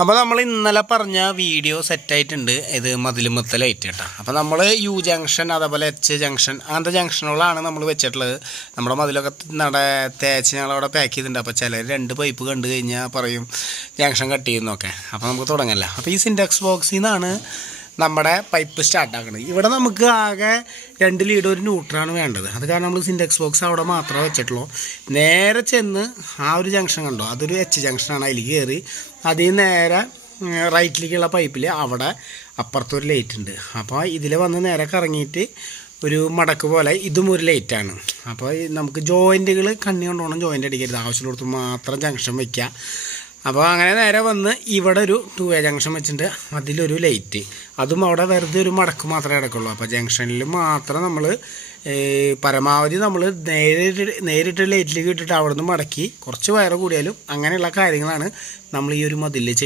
അപ്പോൾ നമ്മൾ ഇന്നലെ പറഞ്ഞ വീഡിയോ സെറ്റായിട്ടുണ്ട്. ഇത് മതിലുമത്തെ ലൈറ്റ് കേട്ടോ. അപ്പോൾ നമ്മൾ യു ജംഗ്ഷൻ അതേപോലെ എച്ച് ജംഗ്ഷൻ അങ്ങനത്തെ ജംഗ്ഷനുകളാണ് നമ്മൾ വെച്ചിട്ടുള്ളത്. നമ്മുടെ മതിലൊക്കെ തേച്ച് ഞങ്ങളവിടെ പാക്ക് ചെയ്തിട്ടുണ്ട്. അപ്പോൾ ചിലർ 2 പൈപ്പ് കണ്ടു കഴിഞ്ഞാൽ പറയും ജംഗ്ഷൻ കട്ട് ചെയ്യുന്നൊക്കെ. അപ്പോൾ നമുക്ക് തുടങ്ങല്ല. അപ്പോൾ ഈ സിൻഡെക്സ് ബോക്സിൽ നിന്നാണ് നമ്മുടെ പൈപ്പ് സ്റ്റാർട്ടാക്കുന്നത്. ഇവിടെ നമുക്ക് ആകെ 2 ലീഡ് 1 ന്യൂട്രാണ് വേണ്ടത്. അത് കാരണം നമ്മൾ സിൻഡെക്സ് ബോക്സ് അവിടെ മാത്രമേ വെച്ചിട്ടുള്ളൂ. നേരെ ചെന്ന് ആ ഒരു ജംഗ്ഷൻ കണ്ടോ, അതൊരു എച്ച് ജംഗ്ഷനാണ്. അതിൽ കയറി അതിൽ നേരെ റൈറ്റിലേക്കുള്ള പൈപ്പിൽ അവിടെ അപ്പുറത്തൊരു ലൈറ്റ് ഉണ്ട്. അപ്പോൾ ഇതിൽ വന്ന് നേരെ കറങ്ങിയിട്ട് ഒരു മടക്ക് പോലെ ഇതും ഒരു ലൈറ്റാണ്. അപ്പോൾ നമുക്ക് ജോയിൻറ്റുകൾ കണ്ണി കൊണ്ടുപോകണം, ജോയിൻ്റ് അടിക്കരുത്, ആവശ്യമുള്ളടത്ത് മാത്രം ജംഗ്ഷൻ വയ്ക്കുക. അപ്പോൾ അങ്ങനെ നേരെ വന്ന് ഇവിടെ ഒരു 2A ജംഗ്ഷൻ വെച്ചിട്ടുണ്ട്. അതിലൊരു ലൈറ്റ്, അതും അവിടെ വെറുതെ ഒരു മടക്ക് മാത്രമേ കിടക്കുള്ളൂ. അപ്പോൾ ജംഗ്ഷനിൽ മാത്രം നമ്മൾ പരമാവധി നമ്മൾ നേരിട്ട് ലൈറ്റിലേക്ക് ഇട്ടിട്ട് അവിടെ നിന്ന് മടക്കി കുറച്ച് വയറ് കൂടിയാലും അങ്ങനെയുള്ള കാര്യങ്ങളാണ് നമ്മൾ ഈ ഒരു മതിലിൽ